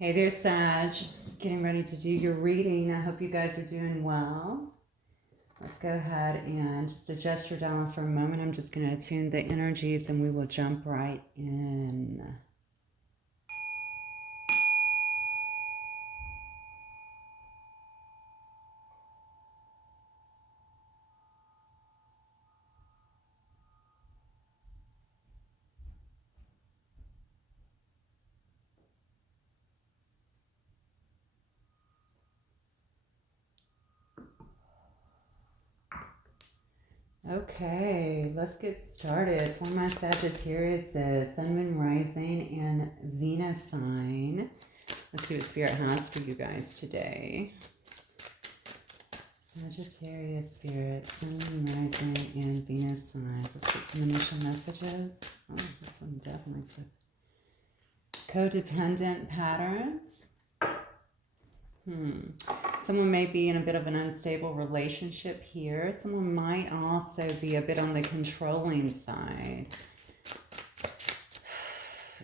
Hey there, Sag. Getting ready to do your reading. I hope you guys are doing well. Let's go ahead and just adjust your dial for a moment. I'm just going to attune the energies and we will jump right in. Okay, let's get started. For my Sagittarius, Sun, Moon, Rising, and Venus sign. Let's see what Spirit has for you guys today. Sagittarius, Spirit, Sun, Moon, Rising, and Venus signs. Let's get some initial messages. Oh, this one definitely flipped. Codependent patterns. Someone may be in a bit of an unstable relationship here. Someone might also be a bit on the controlling side.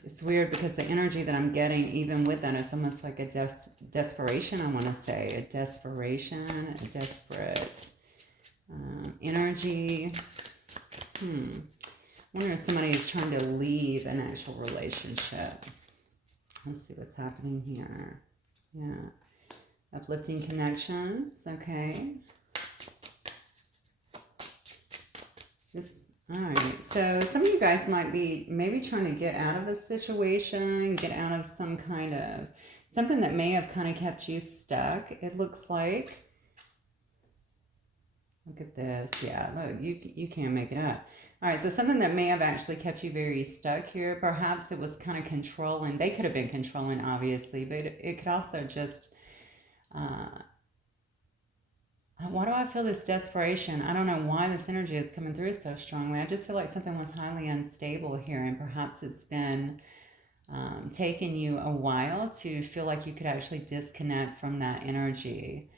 It's weird because the energy that I'm getting, even with that, is almost like a desperation, I want to say. A desperation, a desperate energy. I wonder if somebody is trying to leave an actual relationship. Let's see what's happening here. Yeah. Uplifting connections, okay. All right, so some of you guys might be maybe trying to get out of a situation, get out of some kind of, something that may have kind of kept you stuck, it looks like. Look at this, yeah, look, you can't make it up. All right, so something that may have actually kept you very stuck here, perhaps it was kind of controlling. They could have been controlling, obviously, but it could also just, why do I feel this desperation? I don't know why this energy is coming through so strongly. I just feel like something was highly unstable here, and perhaps it's been taking you a while to feel like you could actually disconnect from that energy.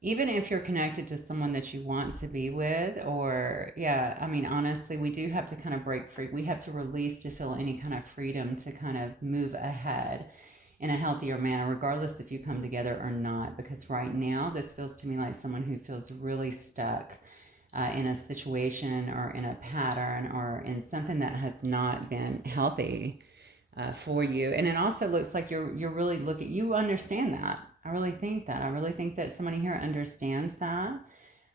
Even if you're connected to someone that you want to be with, or, yeah, I mean, honestly, we do have to kind of break free. We have to release to feel any kind of freedom to kind of move ahead in a healthier manner, regardless if you come together or not. Because right now, this feels to me like someone who feels really stuck in a situation or in a pattern or in something that has not been healthy for you. And it also looks like you're really looking, you understand that. I really think that. I really think that somebody here understands that.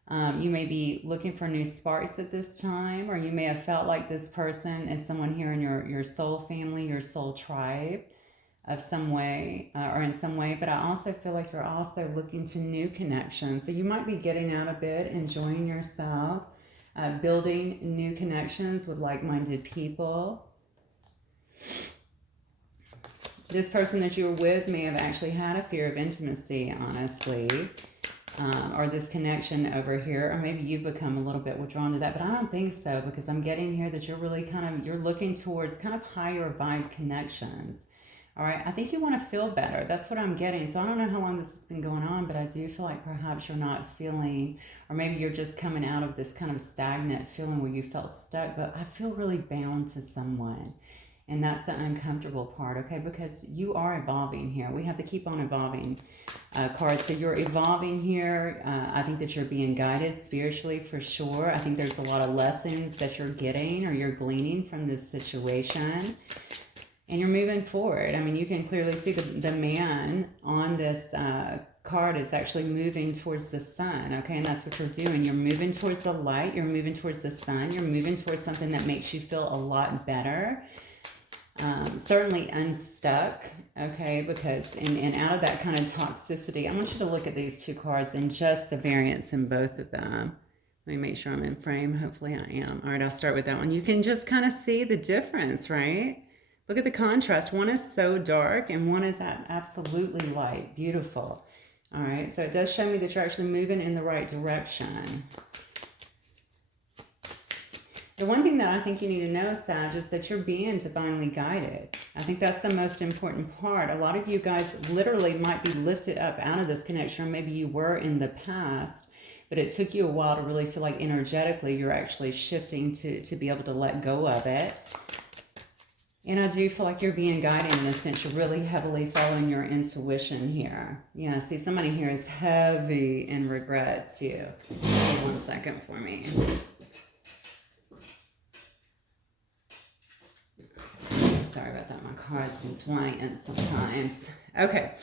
You may be looking for new sparks at this time, or you may have felt like this person is someone here in your soul family, your soul tribe of some way or in some way. But I also feel like you're also looking to new connections. So you might be getting out a bit, enjoying yourself, building new connections with like-minded people. This person that you were with may have actually had a fear of intimacy, honestly, or this connection over here, or maybe you've become a little bit withdrawn to that, but I don't think so, because I'm getting here that you're really you're looking towards kind of higher vibe connections. All right, I think you want to feel better. That's what I'm getting. So I don't know how long this has been going on, but I do feel like perhaps you're not feeling, or maybe you're just coming out of this kind of stagnant feeling where you felt stuck, but I feel really bound to someone. And that's the uncomfortable part, okay? Because you are evolving here. We have to keep on evolving cards. So you're evolving here. I think that you're being guided spiritually for sure. I think there's a lot of lessons that you're getting or you're gleaning from this situation. And you're moving forward. I mean, you can clearly see the man on this card is actually moving towards the sun, okay? And that's what you're doing. You're moving towards the light. You're moving towards the sun. You're moving towards something that makes you feel a lot better. Certainly unstuck, okay, because and out of that kind of toxicity. I want you to look at these two cards and just the variance in both of them. Let me make sure I'm in frame. Hopefully I am. All right, I'll start with that one. You can just kind of see the difference, right? Look at the contrast. One is so dark and one is absolutely light. Beautiful. All right, so it does show me that you're actually moving in the right direction. The one thing that I think you need to know, Sag, is that you're being divinely guided. I think that's the most important part. A lot of you guys literally might be lifted up out of this connection, or maybe you were in the past, but it took you a while to really feel like energetically you're actually shifting to be able to let go of it. And I do feel like you're being guided in a sense. You're really heavily following your intuition here. Yeah, see, somebody here is heavy in regret too. Hold 1 second for me. Sorry about that. My card's been flying sometimes. Okay,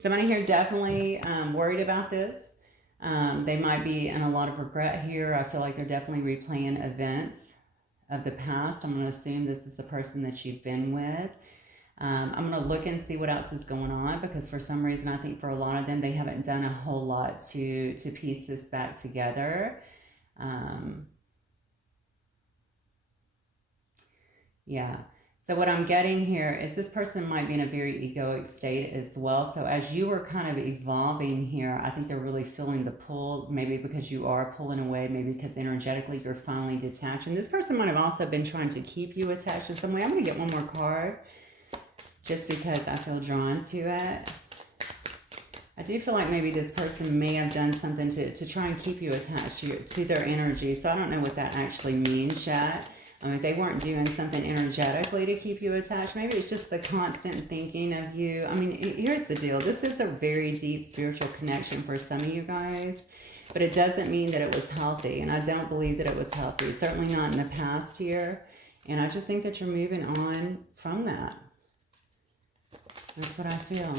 somebody here definitely worried about this. They might be in a lot of regret here. I feel like they're definitely replaying events of the past. I'm going to assume this is the person that you've been with. I'm going to look and see what else is going on, because for some reason I think for a lot of them they haven't done a whole lot to piece this back together. Yeah. So what I'm getting here is this person might be in a very egoic state as well. So as you are kind of evolving here, I think they're really feeling the pull, maybe because you are pulling away, maybe because energetically you're finally detached. And this person might have also been trying to keep you attached in some way. I'm going to get one more card just because I feel drawn to it. I do feel like maybe this person may have done something to try and keep you attached to their energy. So I don't know what that actually means yet. If they weren't doing something energetically to keep you attached, maybe it's just the constant thinking of you. I mean, here's the deal. This is a very deep spiritual connection for some of you guys, but it doesn't mean that it was healthy. And I don't believe that it was healthy, certainly not in the past year. And I just think that you're moving on from that. That's what I feel.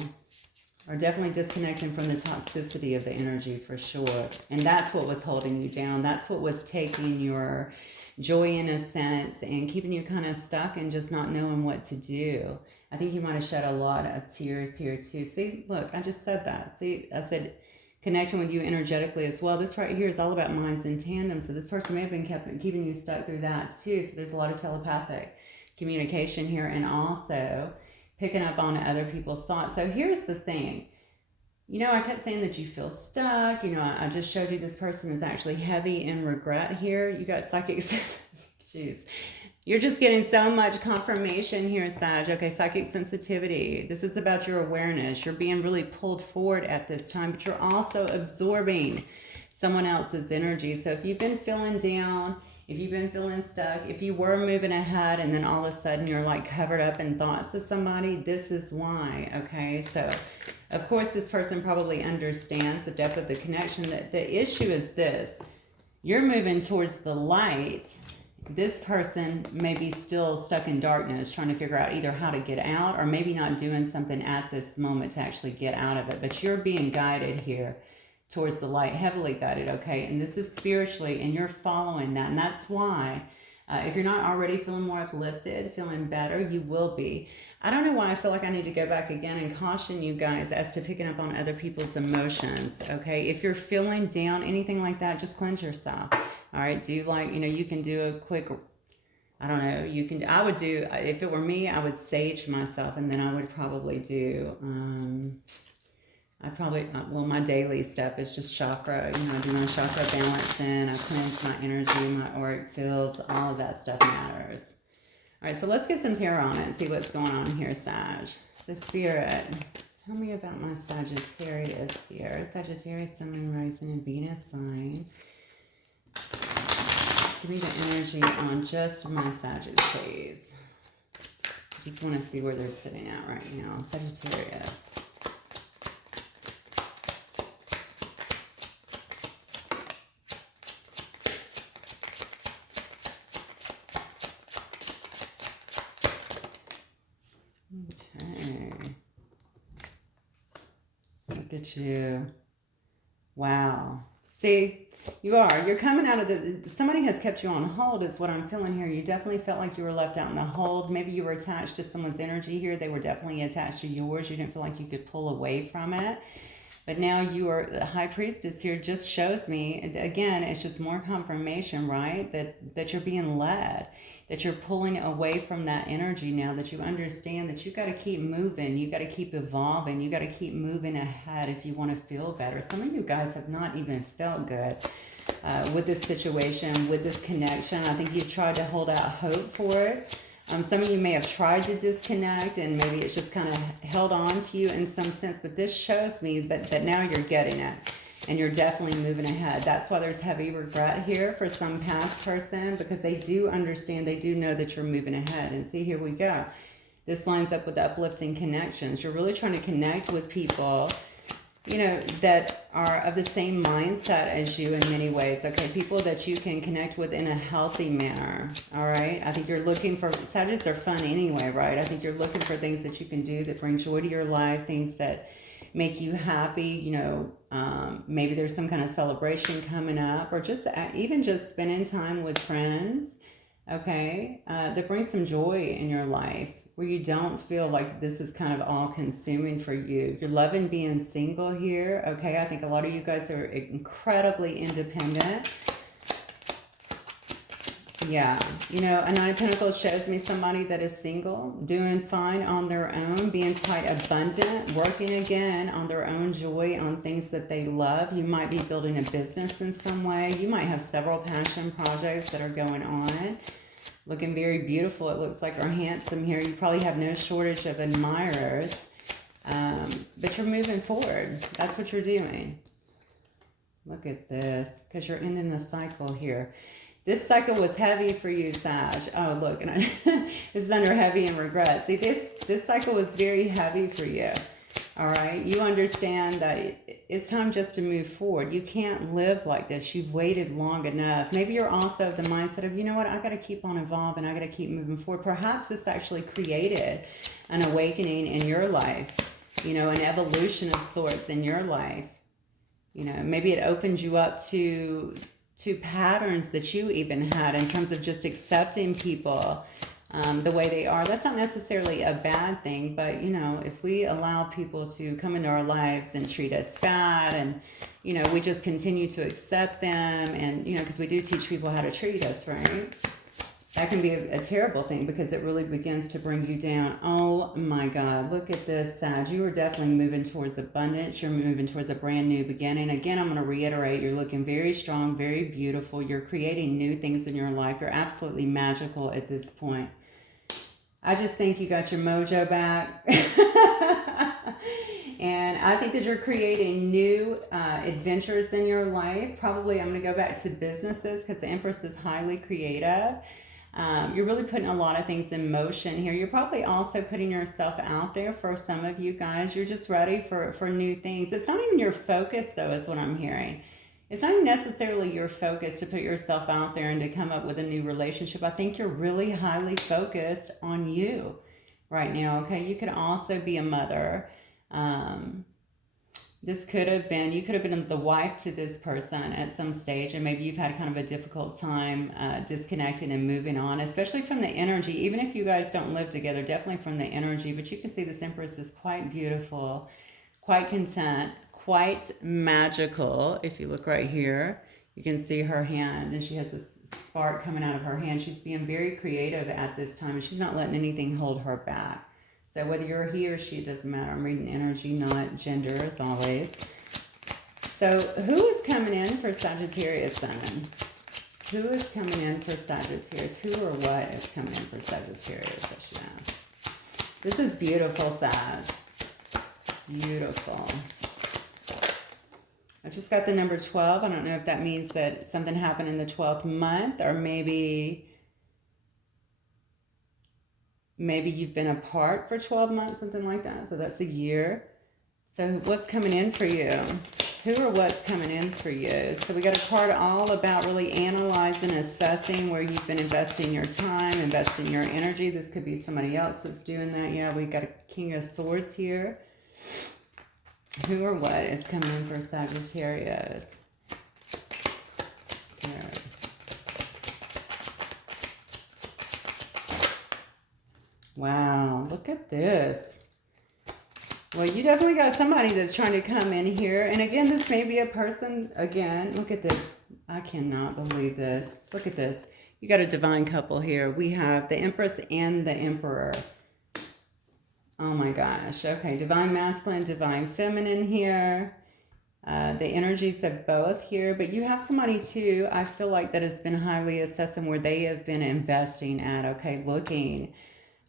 Or definitely disconnecting from the toxicity of the energy for sure. And that's what was holding you down. That's what was taking your joy in a sense and keeping you kind of stuck and just not knowing what to do. I think you might have shed a lot of tears here too. See, look, I just said that. See, I said connecting with you energetically as well. This right here is all about minds in tandem. So this person may have been keeping you stuck through that too. So there's a lot of telepathic communication here, and also picking up on other people's thoughts. So here's the thing. You know, I kept saying that you feel stuck. You know, I just showed you this person is actually heavy in regret here. You got psychic, jeez. You're just getting so much confirmation here, Sag. Okay, psychic sensitivity. This is about your awareness. You're being really pulled forward at this time, but you're also absorbing someone else's energy. So if you've been feeling down, if you've been feeling stuck, if you were moving ahead and then all of a sudden you're like covered up in thoughts of somebody, this is why, okay? So, of course, this person probably understands the depth of the connection. The issue is this. You're moving towards the light. This person may be still stuck in darkness, trying to figure out either how to get out or maybe not doing something at this moment to actually get out of it. But you're being guided here towards the light, heavily guided, okay? And this is spiritually, and you're following that. And that's why, if you're not already feeling more uplifted, feeling better, you will be. I don't know why I feel like I need to go back again and caution you guys as to picking up on other people's emotions, okay? If you're feeling down, anything like that, just cleanse yourself, all right? Do like, you know, you can do a quick, I don't know, you can, I would do, if it were me, I would sage myself, and then I would probably do, well, my daily stuff is just chakra. You know, I do my chakra balancing, I cleanse my energy, my auric fields, all of that stuff matters. All right, so let's get some tarot on it and see what's going on here, Sag. So Spirit, tell me about my Sagittarius here. Sagittarius, Sun, Moon, Rising, and Venus sign. Give me the energy on just my Sagittarius, please. I just want to see where they're sitting at right now. Sagittarius. Look at you. Wow. See, you're coming out of somebody has kept you on hold is what I'm feeling here. You definitely felt like you were left out in the hold. Maybe you were attached to someone's energy here. They were definitely attached to yours. You didn't feel like you could pull away from it. But now you are, the High Priestess here just shows me, again, it's just more confirmation, right? That you're being led, that you're pulling away from that energy now, that you understand that you got to keep moving, you got to keep evolving, you got to keep moving ahead if you want to feel better. Some of you guys have not even felt good with this situation, with this connection. I think you've tried to hold out hope for it. Some of you may have tried to disconnect and maybe it's just kind of held on to you in some sense, but this shows me that now you're getting it and you're definitely moving ahead. That's why there's heavy regret here for some past person, because they do understand, they do know that you're moving ahead. And see, here we go. This lines up with uplifting connections. You're really trying to connect with people, you know, that are of the same mindset as you in many ways, okay? People that you can connect with in a healthy manner, all right? I think you're looking for, Sagittarius are fun anyway, right? I think you're looking for things that you can do that bring joy to your life, things that make you happy, you know, maybe there's some kind of celebration coming up, or just even just spending time with friends, okay, that brings some joy in your life, where you don't feel like this is kind of all consuming for you. You're loving being single here, okay? I think a lot of you guys are incredibly independent. Yeah, you know, a Nine of Pentacles shows me somebody that is single, doing fine on their own, being quite abundant, working again on their own joy, on things that they love. You might be building a business in some way. You might have several passion projects that are going on. Looking very beautiful. It looks like, or handsome here. You probably have no shortage of admirers, but you're moving forward. That's what you're doing. Look at this, because you're ending the cycle here. This cycle was heavy for you, Sag. Oh, look, and this is under heavy and regret. See, this cycle was very heavy for you. All right, you understand that it's time just to move forward. You can't live like this. You've waited long enough. Maybe you're also of the mindset of, you know what, I got to keep on evolving. I got to keep moving forward. Perhaps this actually created an awakening in your life, you know, an evolution of sorts in your life. You know, maybe it opened you up to patterns that you even had in terms of just accepting people the way they are. That's not necessarily a bad thing, but, you know, if we allow people to come into our lives and treat us bad, and, you know, we just continue to accept them, and, you know, because we do teach people how to treat us, right? That can be a terrible thing, because it really begins to bring you down. Oh my God, look at this, Sag. You are definitely moving towards abundance. You're moving towards a brand new beginning. Again, I'm going to reiterate, you're looking very strong, very beautiful. You're creating new things in your life. You're absolutely magical at this point. I just think you got your mojo back. And I think that you're creating new adventures in your life. Probably I'm going to go back to businesses, because the Empress is highly creative. You're really putting a lot of things in motion here. You're probably also putting yourself out there. For some of you guys, you're just ready for new things. It's not even your focus, though, is what I'm hearing. It's not even necessarily your focus to put yourself out there and to come up with a new relationship. I think you're really highly focused on you right now, okay? You could also be a mother. This could have been, you could have been the wife to this person at some stage, and maybe you've had kind of a difficult time disconnecting and moving on, especially from the energy. Even if you guys don't live together, definitely from the energy. But you can see this Empress is quite beautiful, quite content, quite magical. If you look right here, you can see her hand, and she has this spark coming out of her hand. She's being very creative at this time, and she's not letting anything hold her back. So whether you're he or she, it doesn't matter. I'm reading energy, not gender, as always. So who is coming in for Sagittarius then? Who is coming in for Sagittarius? Who or what is coming in for Sagittarius, I should ask. This is beautiful, Sag. Beautiful. I just got the number 12. I don't know if that means that something happened in the 12th month, or maybe you've been apart for 12 months, something like that. So that's a year. So what's coming in for you? Who or what's coming in for you? So we got a card all about really analyzing, assessing where you've been investing your time, investing your energy. This could be somebody else that's doing that. Yeah, we got a King of Swords here. Who or what is coming in for Sagittarius? Here. Wow, look at this. Well, you definitely got somebody that's trying to come in here. And again, this may be a person. Again, look at this. I cannot believe this. Look at this. You got a divine couple here. We have the Empress and the Emperor. Oh my gosh. Okay, divine masculine, divine feminine here. The energies of both here. But you have somebody too, I feel like, that has been highly assessing where they have been investing at. Okay, looking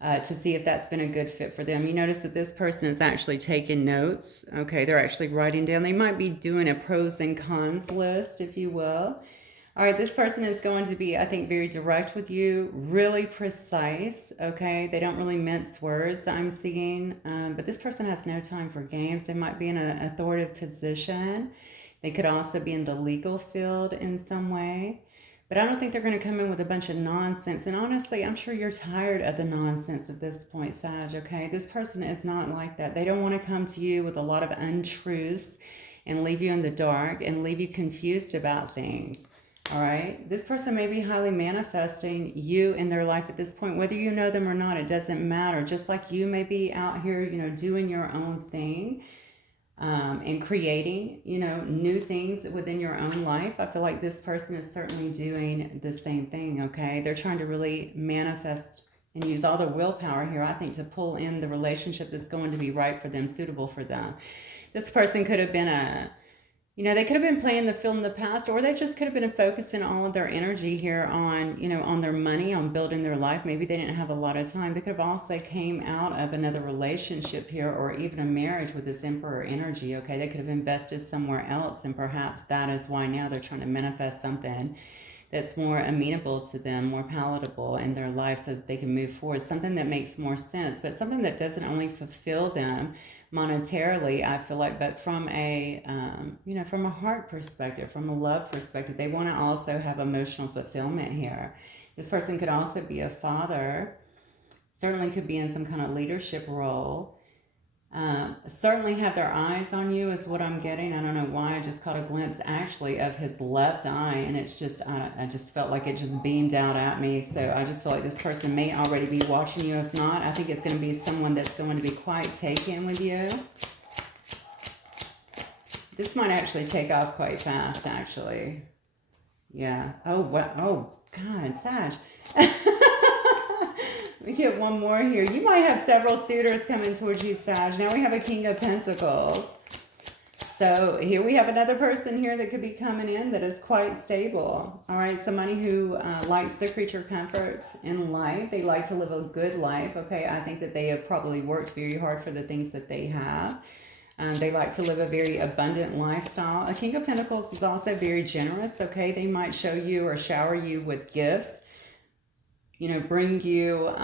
to see if that's been a good fit for them. You notice that this person is actually taking notes. Okay, they're actually writing down. They might be doing a pros and cons list, if you will. All right, this person is going to be, I think, very direct with you, really precise, okay? They don't really mince words, I'm seeing. But this person has no time for games. They might be in an authoritative position. They could also be in the legal field in some way. But I don't think they're going to come in with a bunch of nonsense. And honestly, I'm sure you're tired of the nonsense at this point, Sag, okay? This person is not like that. They don't want to come to you with a lot of untruths and leave you in the dark and leave you confused about things. All right, this person may be highly manifesting you in their life at this point, whether you know them or not, it doesn't matter. Just like you may be out here, you know, doing your own thing, and creating, you know, new things within your own life. I feel like this person is certainly doing the same thing, okay? They're trying to really manifest and use all their willpower here, I think, to pull in the relationship that's going to be right for them, suitable for them. This person could have been they could have been playing the field in the past, or they just could have been focusing all of their energy here on, on their money, on building their life. Maybe they didn't have a lot of time. They could have also came out of another relationship here, or even a marriage with this Emperor energy, okay? They could have invested somewhere else, and perhaps that is why now they're trying to manifest something that's more amenable to them, more palatable in their life so that they can move forward. Something that makes more sense, but something that doesn't only fulfill them monetarily, I feel like, but from a from a heart perspective, from a love perspective. They want to also have emotional fulfillment here. This person could also be a father, certainly could be in some kind of leadership role, certainly have their eyes on you is what I'm getting. I don't know why, I just caught a glimpse actually of his left eye, and it's just, I just felt like it just beamed out at me. So I just feel like this person may already be watching you. If not, I think it's going to be someone that's going to be quite taken with you. This might actually take off quite fast, actually. Yeah. Oh, what? Oh, God, Sag. We get one more here. You might have several suitors coming towards you, Sag. Now we have a King of Pentacles. So here we have another person here that could be coming in that is quite stable. All right, somebody who likes the creature comforts in life. They like to live a good life, okay? I think that they have probably worked very hard for the things that they have. They like to live a very abundant lifestyle. A King of Pentacles is also very generous, okay? They might show you or shower you with gifts. Bring you,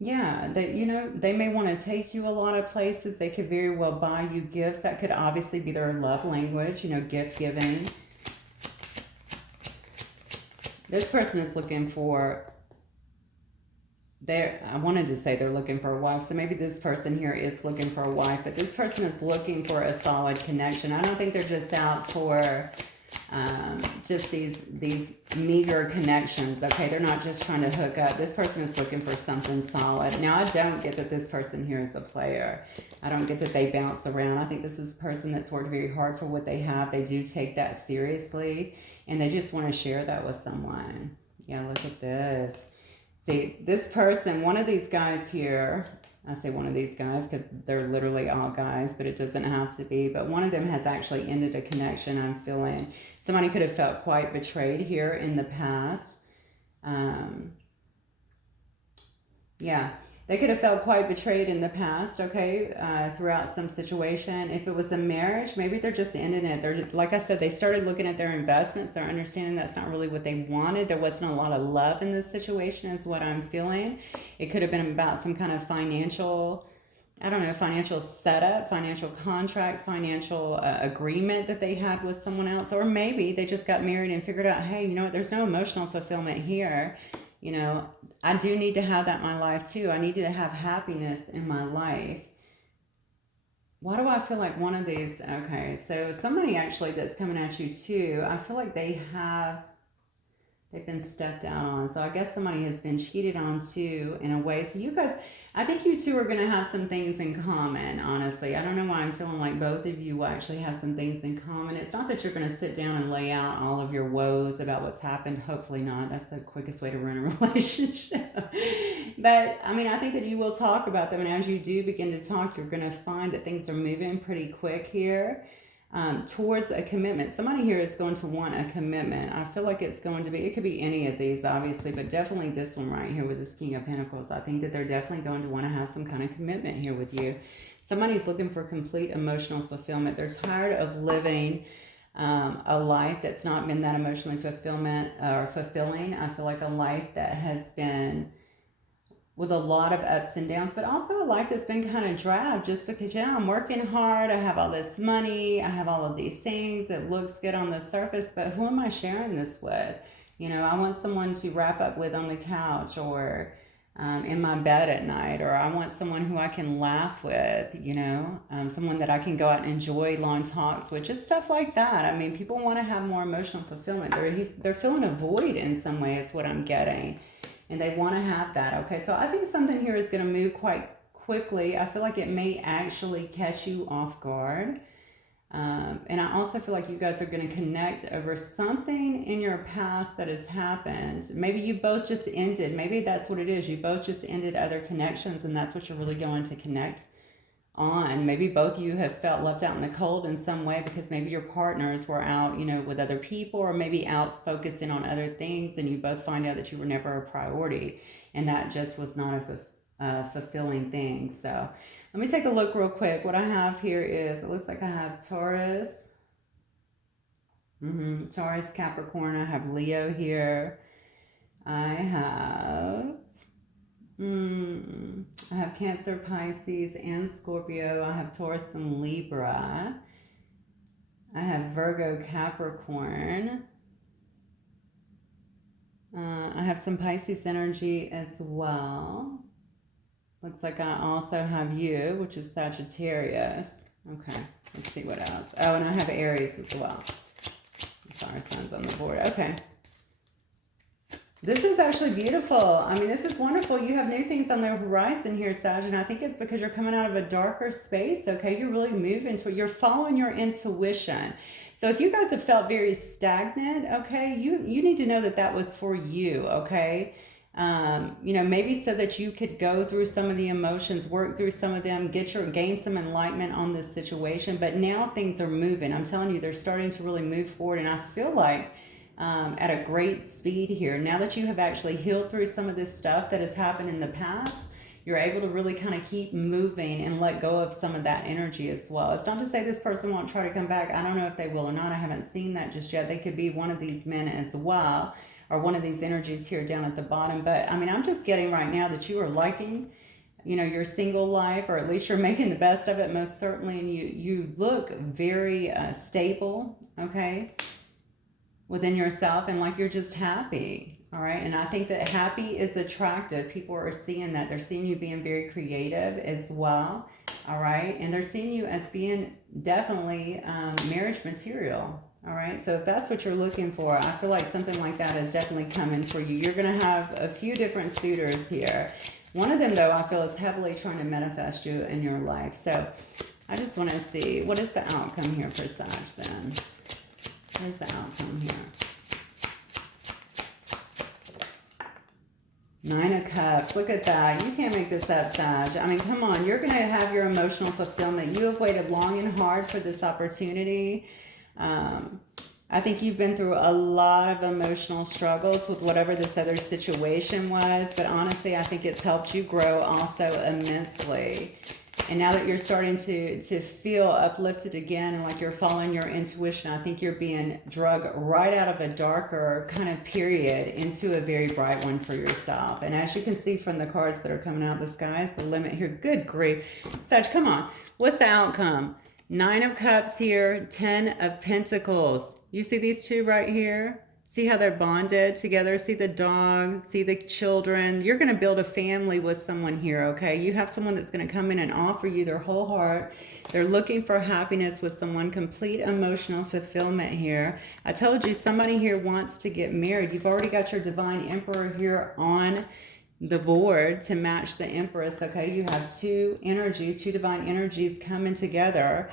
they may want to take you a lot of places. They could very well buy you gifts. That could obviously be their love language, gift giving. This person is looking for, I wanted to say they're looking for a wife, so maybe this person here is looking for a wife, but this person is looking for a solid connection. I don't think they're just out for just these meager connections, okay? They're not just trying to hook up. This person is looking for something solid. Now, I don't get that this person here is a player. I don't get that they bounce around. I think this is a person that's worked very hard for what they have. They do take that seriously, and they just want to share that with someone. Yeah, look at this. See, this person, one of these guys here, I say one of these guys because they're literally all guys, but it doesn't have to be. But one of them has actually ended a connection, I'm feeling. Somebody could have felt quite betrayed here in the past. They could have felt quite betrayed in the past, okay, throughout some situation. If it was a marriage, maybe they're just ending it. They're, like I said, they started looking at their investments. They're understanding that's not really what they wanted. There wasn't a lot of love in this situation is what I'm feeling. It could have been about some kind of financial setup, financial contract, financial agreement that they had with someone else. Or maybe they just got married and figured out, hey, you know what, there's no emotional fulfillment here. I do need to have that in my life too. I need to have happiness in my life. Why do I feel like one of these? Okay, so somebody actually that's coming at you too, I feel like they've been stepped out on. So I guess somebody has been cheated on too in a way. So you guys, I think you two are going to have some things in common, honestly. I don't know why I'm feeling like both of you will actually have some things in common. It's not that you're going to sit down and lay out all of your woes about what's happened. Hopefully not. That's the quickest way to run a relationship. But, I think that you will talk about them. And as you do begin to talk, you're going to find that things are moving pretty quick here. Towards a commitment. Somebody here is going to want a commitment. I feel like it's going to be, it could be any of these obviously, but definitely this one right here with this King of Pentacles. I think that they're definitely going to want to have some kind of commitment here with you. Somebody's looking for complete emotional fulfillment. They're tired of living a life that's not been that emotionally fulfilling. I feel like a life that has been with a lot of ups and downs, but also a life that's been kind of drab just because, yeah, I'm working hard, I have all this money, I have all of these things, it looks good on the surface, but who am I sharing this with? You know, I want someone to wrap up with on the couch, or in my bed at night, or I want someone who I can laugh with, you know, someone that I can go out and enjoy long talks with, just stuff like that. I mean, people want to have more emotional fulfillment. They're filling a void in some way is what I'm getting, and they want to have that. Okay, so I think something here is going to move quite quickly. I feel like it may actually catch you off guard. And I also feel like you guys are going to connect over something in your past that has happened. Maybe you both just ended. Maybe that's what it is. You both just ended other connections, and that's what you're really going to connect on. Maybe both of you have felt left out in the cold in some way because maybe your partners were out, you know, with other people, or maybe out focusing on other things, and you both find out that you were never a priority, and that just was not a fulfilling thing. So let me take a look real quick. What I have here is, it looks like I have Taurus, Taurus, Capricorn. I have Leo here. I have Cancer, Pisces, and Scorpio. I have Taurus and Libra. I have Virgo, Capricorn. I have some Pisces energy as well. Looks like I also have you, which is Sagittarius. Okay, let's see what else. Oh, and I have Aries as well. Fire signs on the board. Okay. This is actually beautiful. I mean, this is wonderful. You have new things on the horizon here, Sag, and I think it's because you're coming out of a darker space, okay? You're really moving to it. You're following your intuition. So if you guys have felt very stagnant, okay, you need to know that that was for you, okay? You know, maybe so that you could go through some of the emotions, work through some of them, gain some enlightenment on this situation. But now things are moving. I'm telling you, they're starting to really move forward, and I feel like at a great speed here. Now that you have actually healed through some of this stuff that has happened in the past, you're able to really kind of keep moving and let go of some of that energy as well. It's not to say this person won't try to come back. I don't know if they will or not. I haven't seen that just yet. They could be one of these men as well, or one of these energies here down at the bottom. But I mean, I'm just getting right now that you are liking, you know, your single life, or at least you're making the best of it, most certainly. And you look very stable, okay, within yourself, and like you're just happy. All right. And I think that happy is attractive. People are seeing that. They're seeing you being very creative as well. All right. And they're seeing you as being definitely marriage material. All right. So if that's what you're looking for, I feel like something like that is definitely coming for you. You're going to have a few different suitors here. One of them, though, I feel is heavily trying to manifest you in your life. So I just want to see, what is the outcome here for Sag then? What is the outcome here? Nine of Cups. Look at that. You can't make this up, Sag. I mean, come on. You're going to have your emotional fulfillment. You have waited long and hard for this opportunity. I think you've been through a lot of emotional struggles with whatever this other situation was. But honestly, I think it's helped you grow also immensely. And now that you're starting to feel uplifted again, and like you're following your intuition, I think you're being drugged right out of a darker kind of period into a very bright one for yourself. And as you can see from the cards that are coming out, the sky is the limit here. Good grief. Sag, come on. What's the outcome? Nine of Cups here, 10 of Pentacles. You see these two right here? See how they're bonded together? See the dog, see the children. You're going to build a family with someone here, okay? You have someone that's going to come in and offer you their whole heart. They're looking for happiness with someone, complete emotional fulfillment here. I told you somebody here wants to get married. You've already got your Divine Emperor here on the board to match the Empress, okay? You have two energies, two divine energies coming together,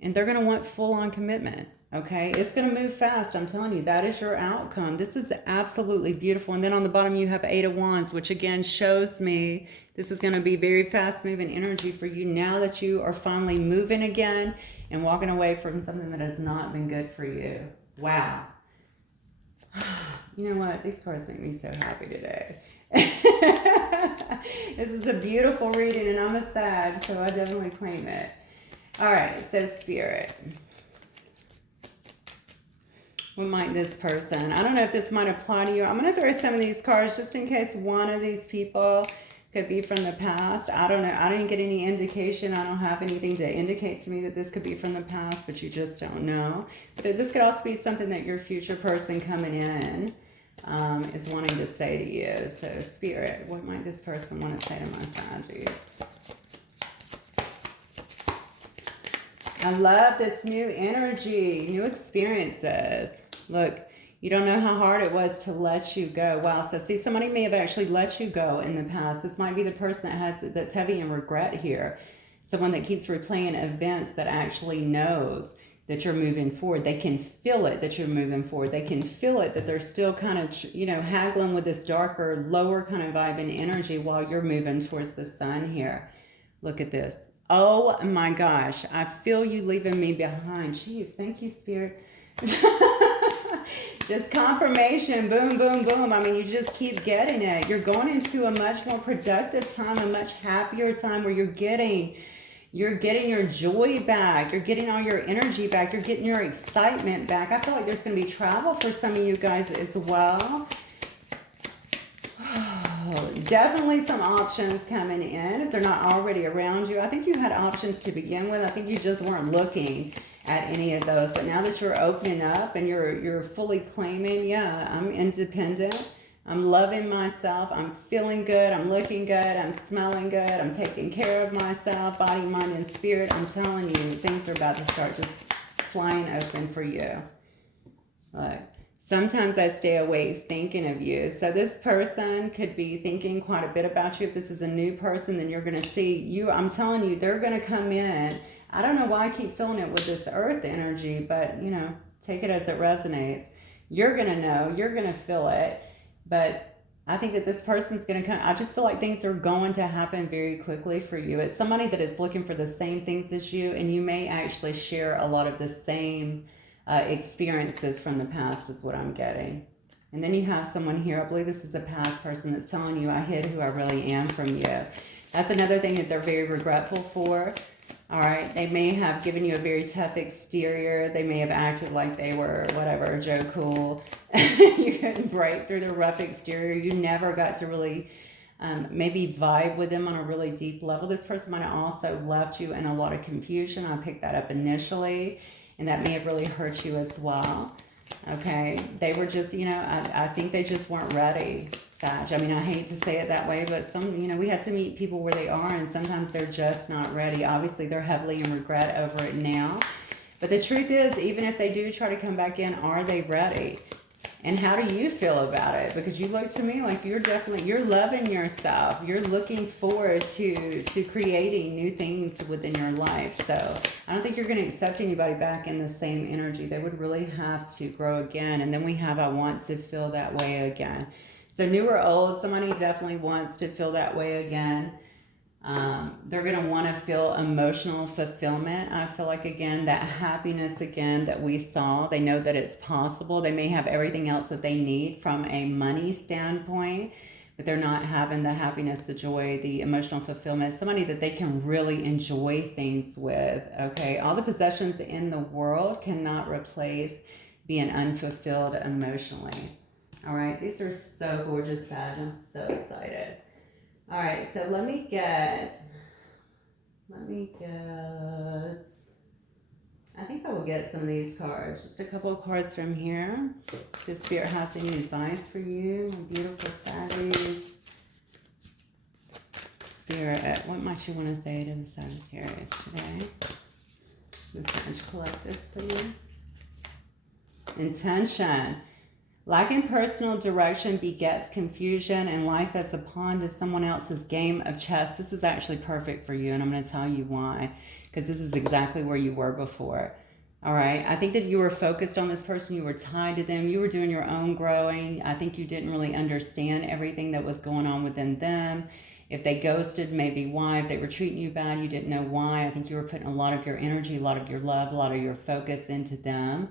and they're going to want full-on commitment. Okay, it's going to move fast. I'm telling you, that is your outcome. This is absolutely beautiful. And then on the bottom, you have Eight of Wands, which again shows me this is going to be very fast moving energy for you now that you are finally moving again and walking away from something that has not been good for you. Wow. You know what? These cards make me so happy today. This is a beautiful reading, and I'm a Sag, so I definitely claim it. All right, so Spirit. What might this person, I don't know if this might apply to you. I'm going to throw some of these cards just in case one of these people could be from the past. I don't know. I didn't get any indication. I don't have anything to indicate to me that this could be from the past, but you just don't know. But this could also be something that your future person coming in is wanting to say to you. So Spirit, what might this person want to say to my Saggies? I love this new energy, new experiences. Look, you don't know how hard it was to let you go. Wow. So see, somebody may have actually let you go in the past. This might be the person that's heavy in regret here. Someone that keeps replaying events that actually knows that you're moving forward. They can feel it that you're moving forward. They can feel it that they're still kind of, haggling with this darker, lower kind of vibe and energy while you're moving towards the sun here. Look at this. Oh my gosh. I feel you leaving me behind. Jeez, thank you, Spirit. Just confirmation, boom, boom, boom. I mean, you just keep getting it. You're going into a much more productive time, a much happier time where you're getting your joy back. You're getting all your energy back. You're getting your excitement back. I feel like there's going to be travel for some of you guys as well. Definitely some options coming in if they're not already around you. I think you had options to begin with. I think you just weren't looking at any of those, but now that you're opening up and you're fully claiming, yeah, I'm independent, I'm loving myself, I'm feeling good, I'm looking good, I'm smelling good, I'm taking care of myself, body, mind, and spirit. I'm telling you, things are about to start just flying open for you. Look, sometimes I stay awake thinking of you. So this person could be thinking quite a bit about you. If this is a new person, then you're going to see you. I'm telling you, they're going to come in. I don't know why I keep feeling it with this earth energy, but, take it as it resonates. You're going to know. You're going to feel it. But I think that this person's going to come. I just feel like things are going to happen very quickly for you. It's somebody that is looking for the same things as you, and you may actually share a lot of the same experiences from the past is what I'm getting. And then you have someone here, I believe this is a past person that's telling you, I hid who I really am from you. That's another thing that they're very regretful for. All right, they may have given you a very tough exterior. They may have acted like they were, whatever, Joe Cool. You couldn't break through the rough exterior. You never got to really maybe vibe with them on a really deep level. This person might have also left you in a lot of confusion. I picked that up initially, and that may have really hurt you as well. Okay, they were just, I think they just weren't ready, Sag. I mean, I hate to say it that way, but we had to meet people where they are, and sometimes they're just not ready. Obviously, they're heavily in regret over it now. But the truth is, even if they do try to come back in, are they ready? And how do you feel about it? Because you look to me like you're loving yourself. You're looking forward to creating new things within your life. So I don't think you're going to accept anybody back in the same energy. They would really have to grow again. And then we have, I want to feel that way again. So new or old, somebody definitely wants to feel that way again. They're going to want to feel emotional fulfillment. I feel like, again, that happiness again that we saw. They know that it's possible. They may have everything else that they need from a money standpoint, but they're not having the happiness, the joy, the emotional fulfillment. Somebody that they can really enjoy things with. Okay, all the possessions in the world cannot replace being unfulfilled emotionally. All right, these are so gorgeous, Sag. I'm so excited. All right, so let me get, I think I will get some of these cards. Just a couple of cards from here. So Spirit has any advice for you, beautiful Saggies. Spirit, what might you want to say to the Sagittarius today? The Sag Collective, please. Intention. Lacking personal direction begets confusion, and life as a pawn to someone else's game of chess. This is actually perfect for you, and I'm going to tell you why, because this is exactly where you were before. All right, I think that you were focused on this person. You were tied to them. You were doing your own growing. I think you didn't really understand everything that was going on within them. If they ghosted, maybe why. If they were treating you bad, you didn't know why. I think you were putting a lot of your energy, a lot of your love, a lot of your focus into them.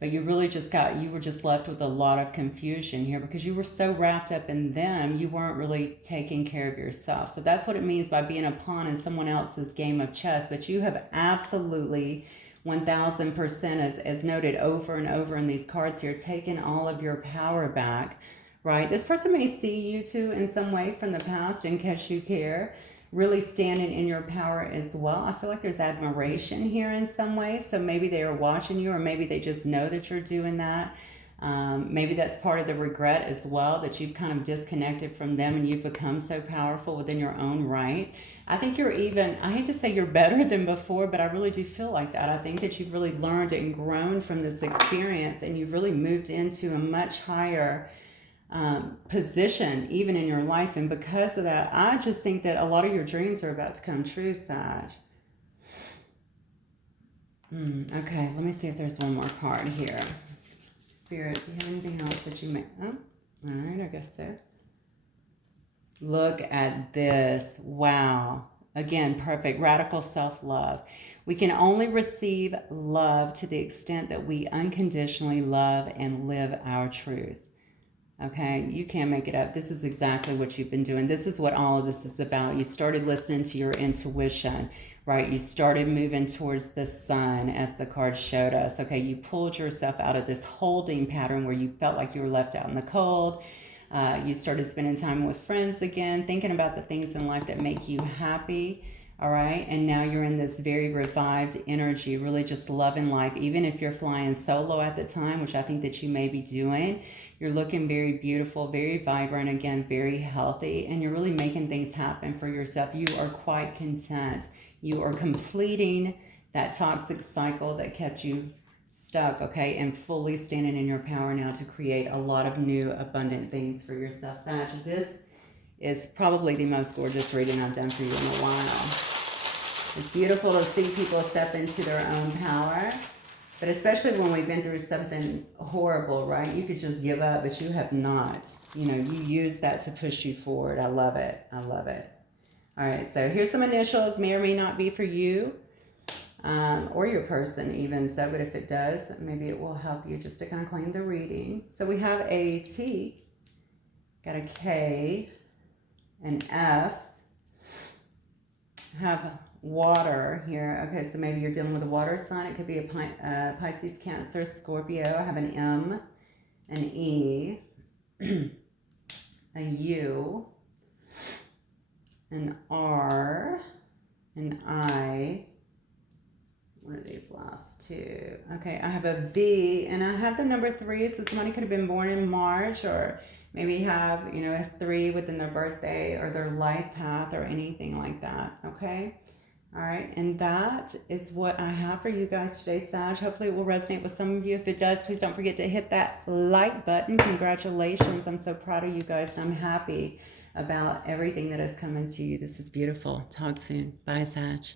But you really you were just left with a lot of confusion here because you were so wrapped up in them, you weren't really taking care of yourself. So that's what it means by being a pawn in someone else's game of chess. But you have absolutely 1000%, as noted over and over in these cards here, taking all of your power back, right? This person may see you too in some way from the past in case you care, really standing in your power as well. I feel like there's admiration here in some way. So maybe they are watching you, or maybe they just know that you're doing that. Maybe that's part of the regret as well, that you've kind of disconnected from them and you've become so powerful within your own right. I think you're even, I hate to say you're better than before, but I really do feel like that. I think that you've really learned and grown from this experience, and you've really moved into a much higher position even in your life. And because of that, I just think that a lot of your dreams are about to come true, Sag. Okay, let me see if there's one more card here. Spirit, do you have anything else that you may... Oh, all right, I guess so. Look at this. Wow. Again, perfect. Radical self-love. We can only receive love to the extent that we unconditionally love and live our truth. Okay, you can't make it up. This is exactly what you've been doing. This is what all of this is about. You started listening to your intuition, right? You started moving towards the sun, as the card showed us. Okay, you pulled yourself out of this holding pattern where you felt like you were left out in the cold. You started spending time with friends again, thinking about the things in life that make you happy. All right, and now you're in this very revived energy, really just loving life. Even if you're flying solo at the time, which I think that you may be doing, you're looking very beautiful, very vibrant, again, very healthy, and you're really making things happen for yourself. You are quite content. You are completing that toxic cycle that kept you stuck, okay, and fully standing in your power now to create a lot of new, abundant things for yourself. Sag, this is probably the most gorgeous reading I've done for you in a while. It's beautiful to see people step into their own power, but especially when we've been through something horrible, right? You could just give up, but you have not. You know, you use that to push you forward. I love it. I love it. All right, so here's some initials. May or may not be for you, or your person even so, but if it does, maybe it will help you just to kind of claim the reading. So we have a T, got a K, an F, have water here. Okay, so maybe you're dealing with a water sign. It could be a Pisces, Cancer, Scorpio. I have an M, an E, a U, an R, an I. What are these last two? Okay, I have a V, and I have the number 3, so somebody could have been born in March, or maybe have, you know, a 3 within their birthday or their life path or anything like that, okay? All right, and that is what I have for you guys today, Sag. Hopefully it will resonate with some of you. If it does, please don't forget to hit that like button. Congratulations. I'm so proud of you guys, and I'm happy about everything that has come into you. This is beautiful. Talk soon. Bye, Sag.